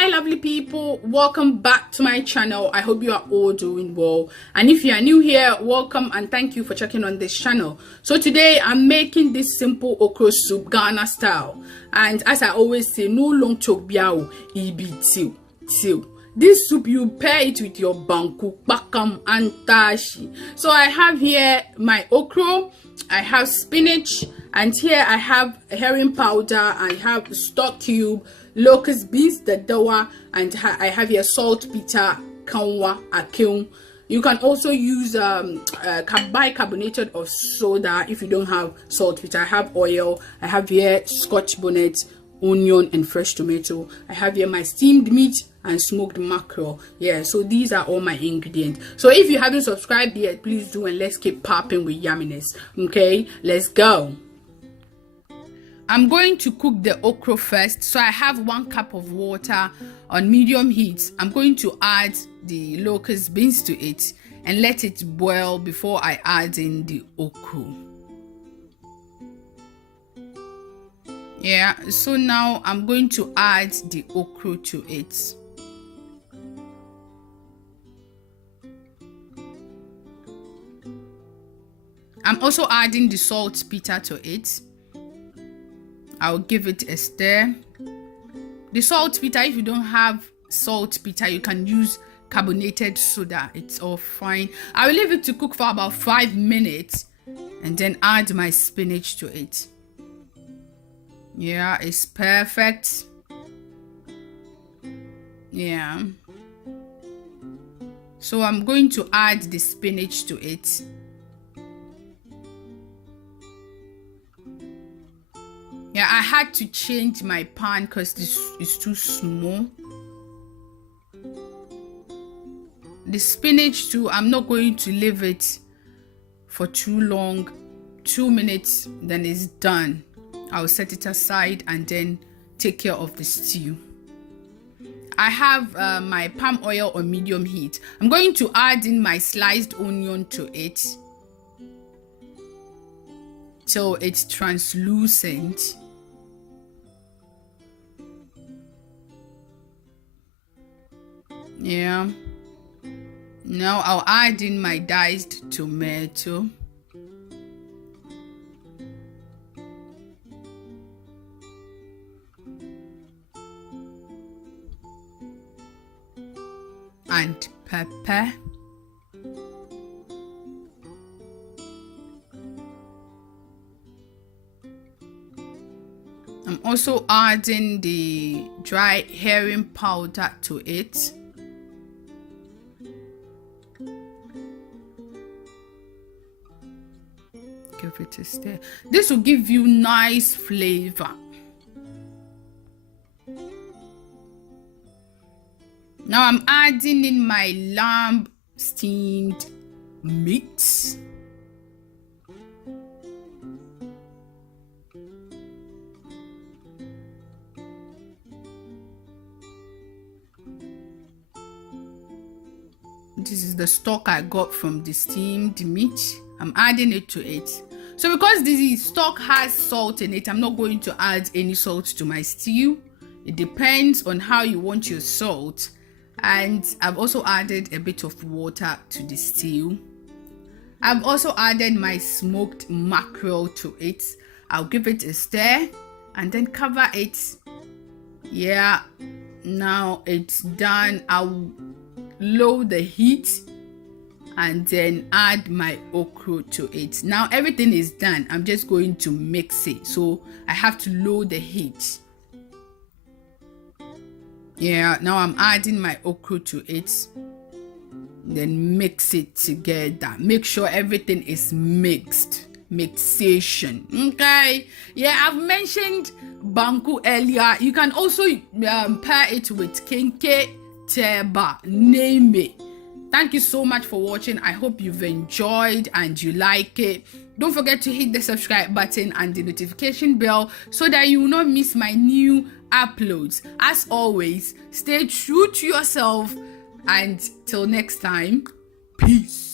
Hi lovely people, welcome back to my channel. I hope you are all doing well, and if you are new here, welcome and thank you for checking on this channel. So today I'm making this simple okra soup, Ghana style, and as I always say, no long chok biao ibi. This soup, you pair it with your banku, bakam, and tashi. So I have here my okra, I have spinach, and here I have herring powder, I have stock cube, locus beans, the dawa, and I have here salt, bitter, kanwa, akeum. You can also use bicarbonated of soda if you don't have salt, bitter. I have oil, I have here Scotch bonnet, onion, and fresh tomato. I have here my steamed meat and smoked mackerel. Yeah, so these are all my ingredients. So if you haven't subscribed yet, please do, and let's keep popping with yumminess. Okay, let's go. I'm going to cook the okra first. So I have 1 cup of water on medium heat. I'm going to add the locus beans to it and let it boil before I add in the okra. Yeah, so now I'm going to add the okra to it. I'm also adding the salt bitter to it. I'll give it a stir. The salt bitter, if you don't have salt bitter, you can use carbonated soda. It's all fine. I will leave it to cook for about 5 minutes and then add my spinach to it. Yeah, it's perfect. Yeah. So I'm going to add the spinach to it. Yeah, I had to change my pan because this is too small. The spinach too, I'm not going to leave it for too long. 2 minutes, then it's done. I'll set it aside and then take care of the stew. I have my palm oil on medium heat. I'm going to add in my sliced onion to it till it's translucent. Yeah. Now I'll add in my diced tomato. And pepper. I'm also adding the dry herring powder to it. Give it a stir. This will give you nice flavor. Now I'm adding in my lamb steamed meat. This is the stock I got from the steamed meat. I'm adding it to it. So because the stock has salt in it, I'm not going to add any salt to my stew. It depends on how you want your salt. And I've also added a bit of water to the stew. I've also added my smoked mackerel to it. I'll give it a stir and then cover it. Yeah, now it's done. I'll lower the heat and then add my okra to it. Now everything is done. I'm just going to mix it. So I have to lower the heat. Yeah, now I'm adding my okra to it. Then mix it together. Make sure everything is mixed. Mixation. Okay. Yeah, I've mentioned banku earlier. You can also pair it with kenke, teba, name it. Thank you so much for watching. I hope you've enjoyed and you like it. Don't forget to hit the subscribe button and the notification bell so that you will not miss my new uploads. As always, stay true to yourself, and till next time, peace.